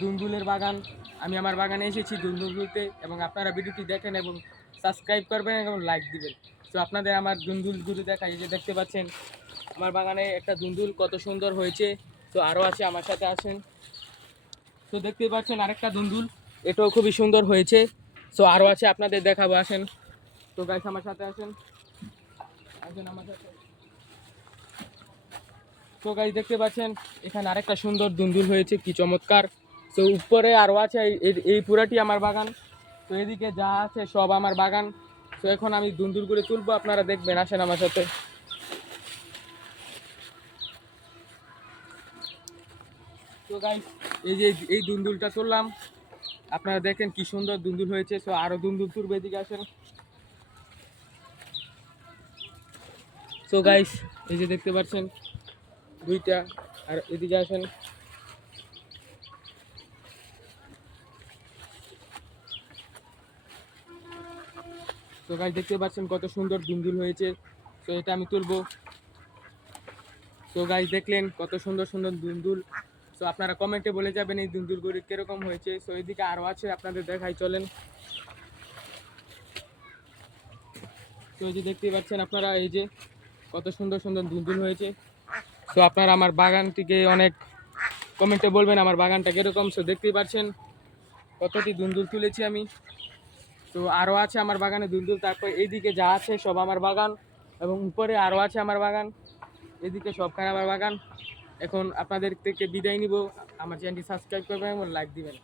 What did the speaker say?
দুন্দুলের বাগান। আমি আমার বাগানে এসেছি দুন্দুলগুলোতে এবং আপনারা ভিডিওটি দেখেন এবং সাবস্ক্রাইব করবেন এবং লাইক দিবেন। তো আপনাদের আমার দুন্দুলগুলো এই যে দেখতে পাচ্ছেন, আমার বাগানে একটা দুন্দুল কত সুন্দর হয়েছে। তো আরও আছে, আমার সাথে আসেন তো দেখতে পাচ্ছেন আরেকটা দুন্দুল, এটাও খুবই সুন্দর হয়েছে। তো আরও আছে, আপনাদের দেখাবো, আসেন। তো গাইস আমার সাথে আসেন। আসেন আমার সাথে। তো গাইস দেখতে পাচ্ছেন, এখানে আরেকটা সুন্দর দুন্দুল হয়েছে, কি চমৎকার। তো উপরে আরও আছে, এই- পুরাটি আমার বাগান। তো এদিকে যা আছে সব আমার বাগান। তো এখন আমি দুন্দুলগুলো তুলবো, আপনারা দেখবেন, আসেন আমার সাথে। তো গাইস এই যে, এই দুন্দুলটা তুললাম, আপনারা দেখেন কি সুন্দর দুন্দুল হয়েছে। তো আরও দুন্দুল তুলবে, এদিকে আসেন। তো গাইস এই যে দেখতে পাচ্ছেন দুইটা। আর এদিকে আসেন। তো গাছ দেখতে পাচ্ছেন কত সুন্দর দুন্দুল হয়েছে। তো এটা আমি তুলবো। তো গাছ দেখলেন কত সুন্দর সুন্দর দুন্দুল। তো আপনারা কমেন্টে বলে যাবেন এই দুন্দুলগুলি কীরকম হয়েছে। তো এদিকে আরও আছে, আপনাদের দেখাই, চলেন। তো এই যে দেখতে পাচ্ছেন আপনারা, এই যে কত সুন্দর সুন্দর দুন্দুল হয়েছে। তো আপনারা আমার বাগানটিকে অনেক কমেন্টে বলবেন, আমার বাগানটা কীরকম? সো দেখতেই পাচ্ছেন কতটি দুন্দুল তুলেছি আমি। তো আরও আছে আমার বাগানে দুন্দুল তারপর এইদিকে যা আছে সব আমার বাগান, এবং উপরে আরও আছে আমার বাগান, এদিকে সবখানে আমার বাগান। এখন আপনাদের থেকে বিদায় নিব। আমার চ্যানেলটি সাবস্ক্রাইব করবেন এবং লাইক দিবেন।